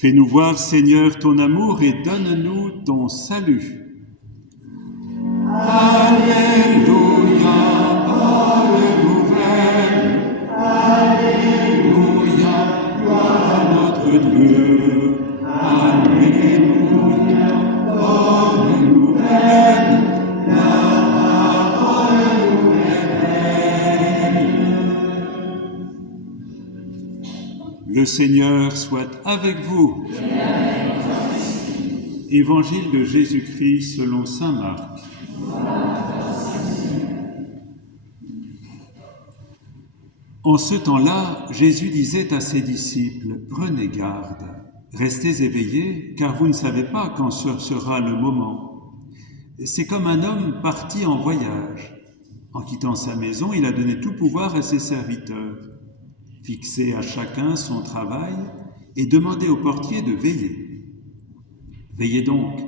Fais-nous voir, Seigneur, ton amour et donne-nous ton salut. Alléluia, bonne nouvelle. Alléluia, gloire à notre Dieu. Alléluia, bonne nouvelle. La parole nous réveille. Le Seigneur soit avec vous. Évangile de Jésus-Christ selon saint Marc. En ce temps-là, Jésus disait à ses disciples, « Prenez garde, restez éveillés, car vous ne savez pas quand sera le moment. C'est comme un homme parti en voyage. En quittant sa maison, il a donné tout pouvoir à ses serviteurs. Fixez à chacun son travail et demandez au portier de veiller. Veillez donc,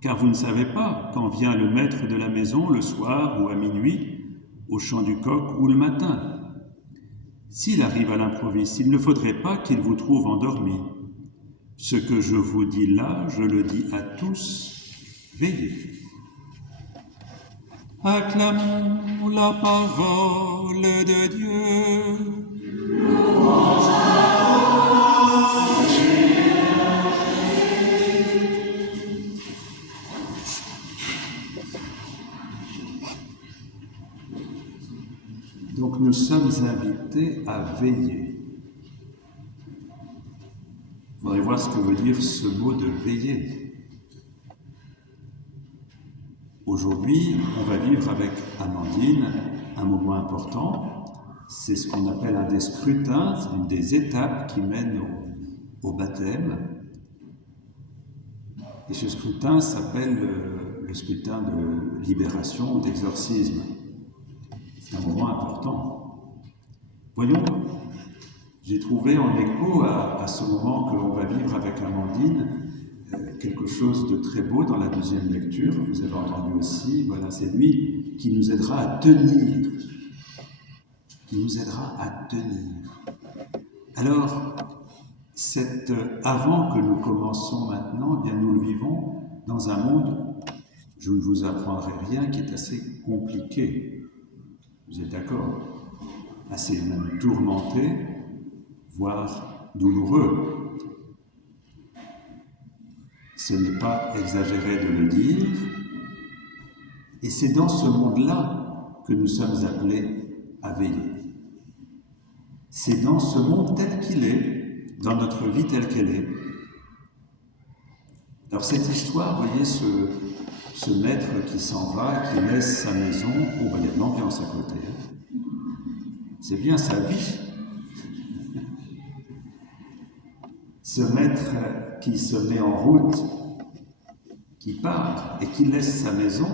car vous ne savez pas quand vient le maître de la maison, le soir ou à minuit, au chant du coq ou le matin. S'il arrive à l'improviste, il ne faudrait pas qu'il vous trouve endormi. Ce que je vous dis là, je le dis à tous, veillez. » Acclamons la parole de Dieu. Louange à Donc nous sommes invités à veiller. Il faudrait voir ce que veut dire ce mot de veiller. Aujourd'hui, on va vivre avec Amandine un moment important. C'est ce qu'on appelle un des scrutins, c'est une des étapes qui mènent au baptême. Et ce scrutin s'appelle le scrutin de libération ou d'exorcisme. C'est un moment important. Voyons, j'ai trouvé en écho à ce moment que l'on va vivre avec Amandine quelque chose de très beau dans la deuxième lecture. Vous avez entendu aussi, voilà, c'est lui qui nous aidera à tenir. Qui nous aidera à tenir. Alors, avant que nous commençons maintenant, eh bien nous le vivons dans un monde, je ne vous apprendrai rien, qui est assez compliqué. Vous êtes d'accord? Assez même tourmenté, voire douloureux. Ce n'est pas exagéré de le dire. Et c'est dans ce monde-là que nous sommes appelés à veiller. C'est dans ce monde tel qu'il est, dans notre vie telle qu'elle est. Alors cette histoire, vous voyez, ce maître qui s'en va, qui laisse sa maison, il y a de l'ambiance à côté. C'est bien sa vie. Ce maître qui se met en route, qui part et qui laisse sa maison,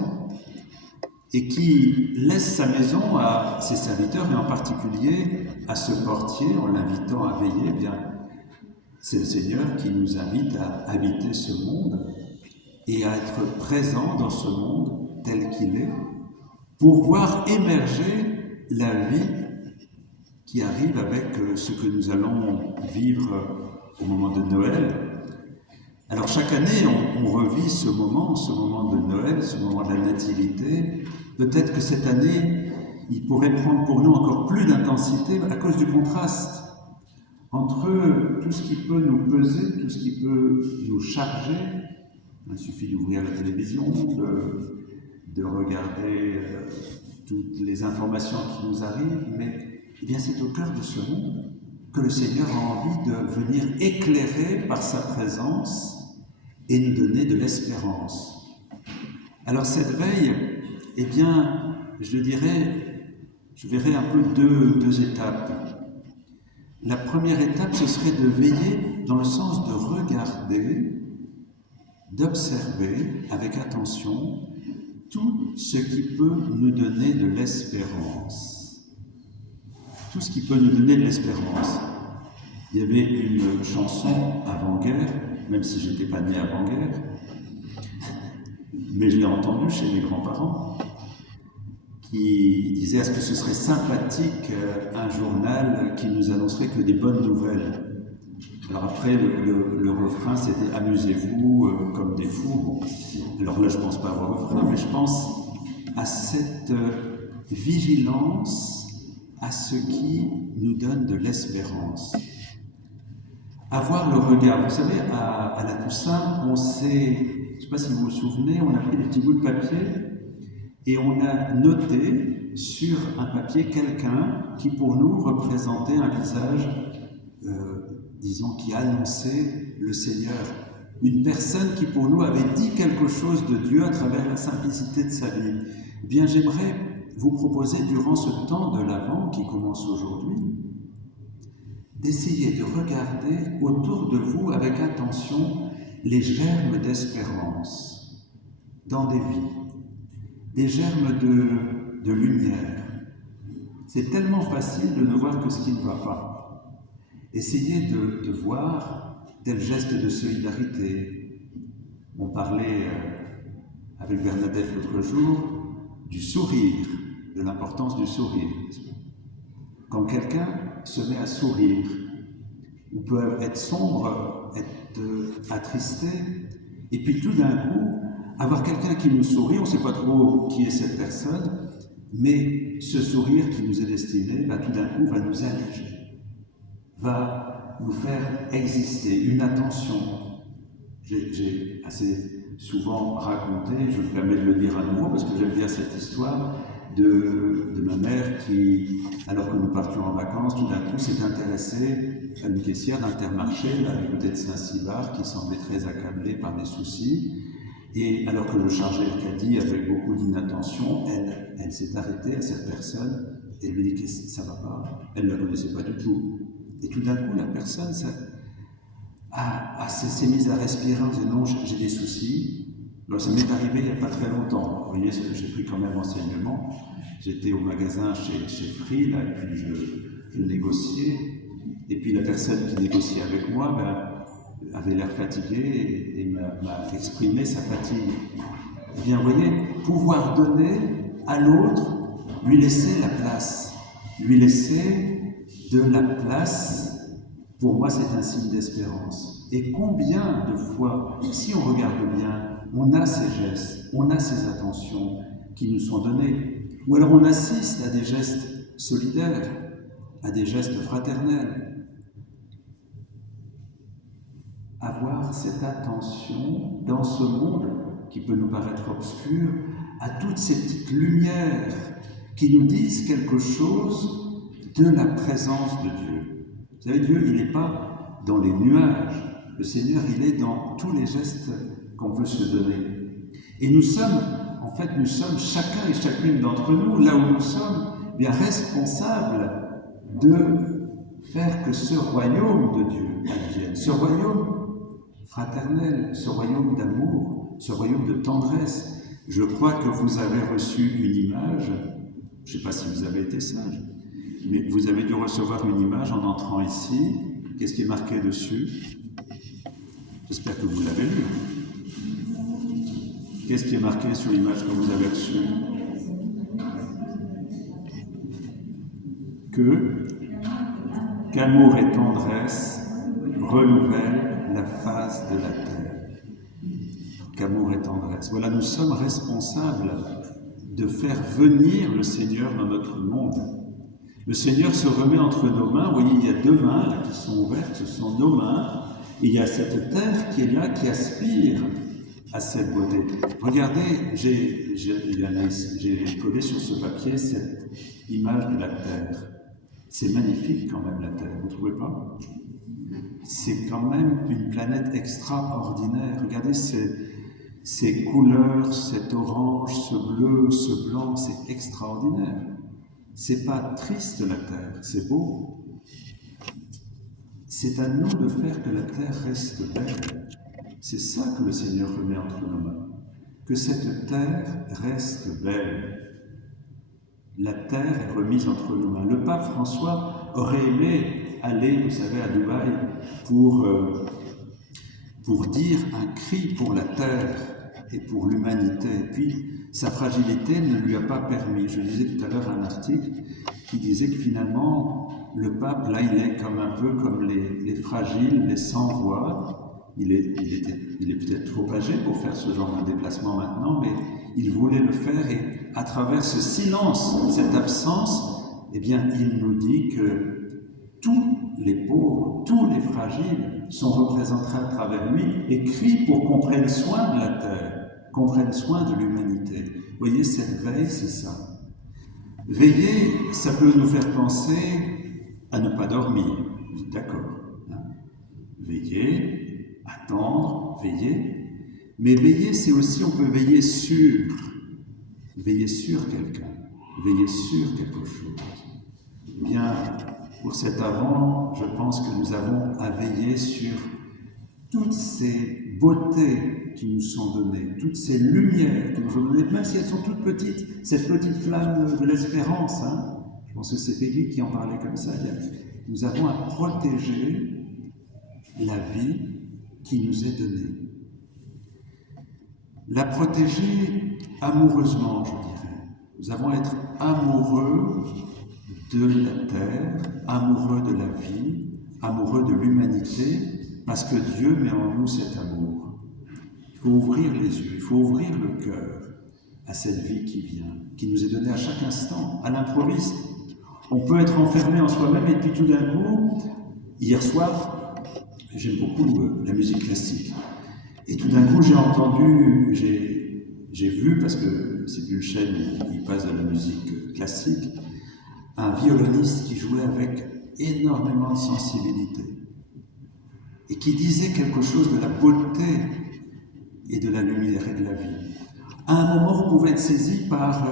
et qui laisse sa maison à ses serviteurs, et en particulier à ce portier, en l'invitant à veiller, eh bien, c'est le Seigneur qui nous invite à habiter ce monde et à être présent dans ce monde tel qu'il est, pour voir émerger la vie qui arrive avec ce que nous allons vivre au moment de Noël. Alors chaque année, on revit ce moment de Noël, ce moment de la Nativité. Peut-être que cette année, il pourrait prendre pour nous encore plus d'intensité à cause du contraste entre tout ce qui peut nous peser, tout ce qui peut nous charger. Il suffit d'ouvrir la télévision, de regarder toutes les informations qui nous arrivent, mais eh bien, c'est au cœur de ce monde que le Seigneur a envie de venir éclairer par sa présence et nous donner de l'espérance. Alors cette veille, eh bien, je dirais, je verrais un peu deux étapes. La première étape, ce serait de veiller dans le sens de regarder, d'observer avec attention tout ce qui peut nous donner de l'espérance. Tout ce qui peut nous donner de l'espérance. Il y avait une chanson avant-guerre, même si je n'étais pas né avant-guerre, mais je l'ai entendue chez mes grands-parents, qui disait « Est-ce que ce serait sympathique un journal qui nous annoncerait que des bonnes nouvelles ?» Alors après, le refrain, c'était « Amusez-vous comme des fous ». Bon, alors là, je ne pense pas au refrain, mais je pense à cette vigilance à ce qui nous donne de l'espérance. Avoir le regard. Vous savez, à la Toussaint, on s'est, je ne sais pas si vous vous souvenez, on a pris des petits bouts de papier et on a noté sur un papier quelqu'un qui pour nous représentait un visage, disons, qui annonçait le Seigneur. Une personne qui pour nous avait dit quelque chose de Dieu à travers la simplicité de sa vie. Eh bien, j'aimerais vous proposer durant ce temps de l'Avent qui commence aujourd'hui, d'essayer de regarder autour de vous avec attention les germes d'espérance dans des vies, des germes de lumière. C'est tellement facile de ne voir que ce qui ne va pas. Essayez de voir tel geste de solidarité. On parlait avec Bernadette l'autre jour du sourire, de l'importance du sourire. Quand quelqu'un se met à sourire, on peut être sombre, être attristé, et puis tout d'un coup, avoir quelqu'un qui nous sourit, on ne sait pas trop qui est cette personne, mais ce sourire qui nous est destiné, tout d'un coup, va nous alléger, va nous faire exister, une attention. J'ai assez souvent raconté, je me permets de le dire à nouveau, parce que j'aime bien cette histoire, de ma mère qui, alors que nous partions en vacances, tout d'un coup s'est intéressée à une caissière d'Intermarché, là, à côté de Saint-Cybard, qui semblait très accablée par des soucis. Et alors que je chargeais le caddie avec beaucoup d'inattention, elle s'est arrêtée à cette personne et lui dit que ça ne va pas. Elle ne la connaissait pas du tout. Et tout d'un coup, la personne s'est mise à respirer en disant « Non, j'ai des soucis ». Alors, ça m'est arrivé il n'y a pas très longtemps. Vous voyez, j'ai pris quand même enseignement. J'étais au magasin chez Free, là, et puis je négociais. Et puis la personne qui négociait avec moi avait l'air fatiguée et m'a exprimé sa fatigue. Eh bien, vous voyez, pouvoir donner à l'autre, lui laisser la place. Lui laisser de la place, pour moi, c'est un signe d'espérance. Et combien de fois, si on regarde bien, on a ces gestes, on a ces attentions qui nous sont données. Ou alors on assiste à des gestes solidaires, à des gestes fraternels. Avoir cette attention dans ce monde qui peut nous paraître obscur, à toutes ces petites lumières qui nous disent quelque chose de la présence de Dieu. Vous savez, Dieu, il n'est pas dans les nuages. Le Seigneur, il est dans tous les gestes qu'on peut se donner. Et nous sommes chacun et chacune d'entre nous, là où nous sommes, bien responsables de faire que ce royaume de Dieu advienne, ce royaume fraternel, ce royaume d'amour, ce royaume de tendresse. Je crois que vous avez reçu une image, je ne sais pas si vous avez été sage, mais vous avez dû recevoir une image en entrant ici. Qu'est-ce qui est marqué dessus? J'espère que vous l'avez lu. Qu'est-ce qui est marqué sur l'image que vous avez reçue? Qu'amour et tendresse renouvellent la face de la terre. Qu'amour et tendresse. Voilà, nous sommes responsables de faire venir le Seigneur dans notre monde. Le Seigneur se remet entre nos mains. Vous voyez, il y a deux mains là, qui sont ouvertes, ce sont nos mains. Et il y a cette terre qui est là, qui aspire à cette beauté. Regardez, j'ai collé sur ce papier cette image de la terre. C'est magnifique quand même la Terre, vous ne trouvez pas? C'est quand même une planète extraordinaire. Regardez ces couleurs, cet orange, ce bleu, ce blanc, c'est extraordinaire. C'est pas triste la terre, c'est beau. C'est à nous de faire que la terre reste belle. C'est ça que le Seigneur remet entre nos mains. Que cette terre reste belle. La terre est remise entre nos mains. Le pape François aurait aimé aller, vous savez, à Dubaï pour dire un cri pour la terre et pour l'humanité. Et puis, sa fragilité ne lui a pas permis. Je lisais tout à l'heure un article qui disait que finalement, le pape, là, il est comme un peu comme les fragiles, les sans-voix. Il est peut-être trop âgé pour faire ce genre de déplacement maintenant, mais il voulait le faire et à travers ce silence, cette absence, eh bien, il nous dit que tous les pauvres, tous les fragiles sont représentés à travers lui et crient pour qu'on prenne soin de la terre, qu'on prenne soin de l'humanité. Vous voyez, cette veille, c'est ça. Veiller, ça peut nous faire penser à ne pas dormir. Vous êtes d'accord, hein? Veiller, attendre, veiller. Mais veiller, c'est aussi, on peut veiller sur quelqu'un, veiller sur quelque chose. Eh bien, pour cet avant, je pense que nous avons à veiller sur toutes ces beautés qui nous sont données, toutes ces lumières qui nous sont données, même si elles sont toutes petites, cette petite flamme de l'espérance, hein. Je pense que c'est Peggy qui en parlait comme ça. Nous avons à protéger la vie qui nous est donnée. La protéger amoureusement, je dirais. Nous avons à être amoureux de la terre, amoureux de la vie, amoureux de l'humanité, parce que Dieu met en nous cet amour. Il faut ouvrir les yeux, il faut ouvrir le cœur à cette vie qui vient, qui nous est donnée à chaque instant, à l'improviste. On peut être enfermé en soi-même et puis tout d'un coup, hier soir, j'aime beaucoup la musique classique. Et tout d'un coup, j'ai entendu, j'ai vu, parce que c'est une chaîne où il passe de la musique classique, un violoniste qui jouait avec énormément de sensibilité et qui disait quelque chose de la beauté et de la lumière et de la vie. À un moment, vous pouvez être saisi par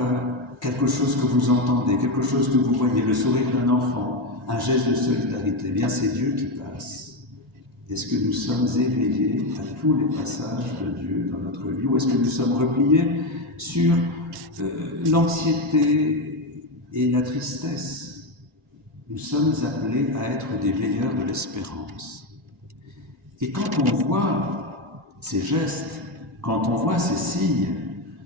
quelque chose que vous entendez, quelque chose que vous voyez, le sourire d'un enfant, un geste de solidarité. Eh bien, c'est Dieu qui passe. Est-ce que nous sommes éveillés à tous les passages de Dieu dans notre vie, ou est-ce que nous sommes repliés sur l'anxiété et la tristesse? Nous sommes appelés à être des veilleurs de l'espérance. Et quand on voit ces gestes, quand on voit ces signes,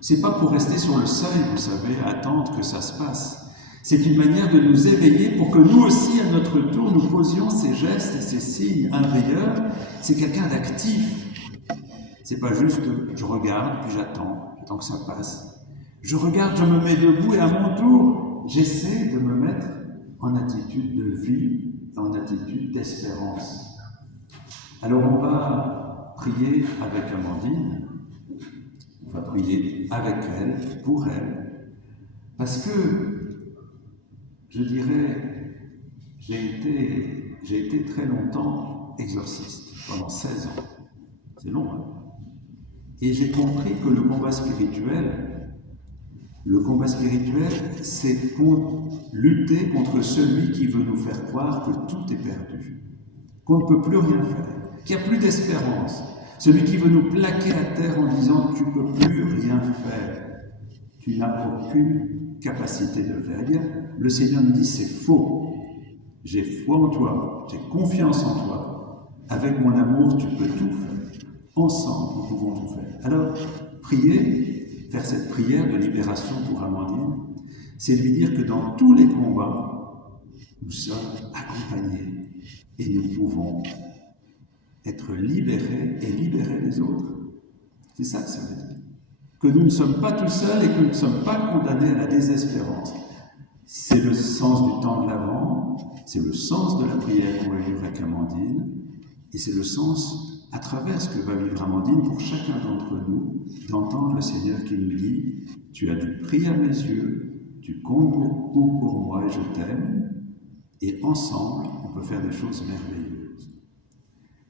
c'est pas pour rester sur le seuil, vous savez, à attendre que ça se passe. C'est une manière de nous éveiller pour que nous aussi, à notre tour, nous posions ces gestes et ces signes. Un veilleur, c'est quelqu'un d'actif. C'est pas juste je regarde, puis j'attends que ça passe. Je regarde, je me mets debout et à mon tour, j'essaie de me mettre en attitude de vie, en attitude d'espérance. Alors on va prier avec Amandine, on va prier avec elle, pour elle, parce que je dirais, j'ai été très longtemps exorciste, pendant 16 ans. C'est long, hein? Et j'ai compris que le combat spirituel, c'est lutter contre celui qui veut nous faire croire que tout est perdu, qu'on ne peut plus rien faire, qu'il n'y a plus d'espérance. Celui qui veut nous plaquer à terre en disant « tu ne peux plus rien faire, tu n'as aucune capacité de le faire ». Eh bien, le Seigneur nous dit « c'est faux, j'ai foi en toi, j'ai confiance en toi, avec mon amour tu peux tout faire, ensemble nous pouvons tout faire ». Alors, prier, faire cette prière de libération pour Amandine, c'est lui dire que dans tous les combats, nous sommes accompagnés et nous pouvons être libérés et libérer les autres. C'est ça que ça veut dire. Que nous ne sommes pas tout seuls et que nous ne sommes pas condamnés à la désespérance. C'est le sens du temps de l'Avent, c'est le sens de la prière qu'on va vivre avec Amandine, et c'est le sens, à travers ce que va vivre Amandine, pour chacun d'entre nous, d'entendre le Seigneur qui nous dit « Tu as du prix à mes yeux, tu comptes beaucoup pour moi et je t'aime, et ensemble, on peut faire des choses merveilleuses. »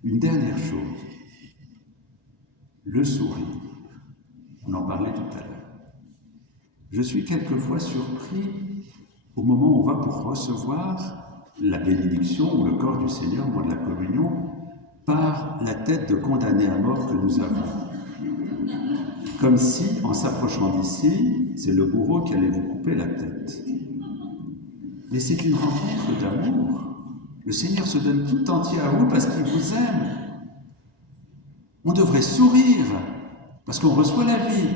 Une dernière chose, le sourire. On en parlait tout à l'heure. Je suis quelquefois surpris au moment où on va pour recevoir la bénédiction ou le corps du Seigneur, au moment de la communion, par la tête de condamné à mort que nous avons. Comme si, en s'approchant d'ici, c'est le bourreau qui allait vous couper la tête. Mais c'est une rencontre d'amour. Le Seigneur se donne tout entier à vous parce qu'il vous aime. On devrait sourire parce qu'on reçoit la vie.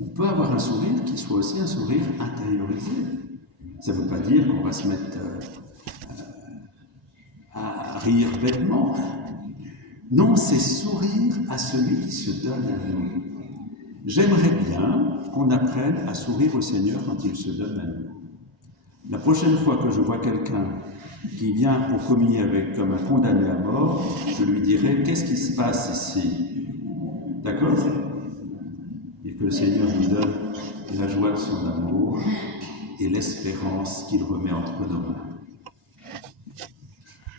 On peut avoir un sourire qui soit aussi un sourire intériorisé. Ça ne veut pas dire qu'on va se mettre à rire bêtement. Non, c'est sourire à celui qui se donne à nous. J'aimerais bien qu'on apprenne à sourire au Seigneur quand il se donne à nous. La prochaine fois que je vois quelqu'un qui vient pour communier avec comme un condamné à mort, je lui dirai « Qu'est-ce qui se passe ici ?» D'accord? Et que le Seigneur nous donne la joie de son amour et l'espérance qu'il remet entre nos mains.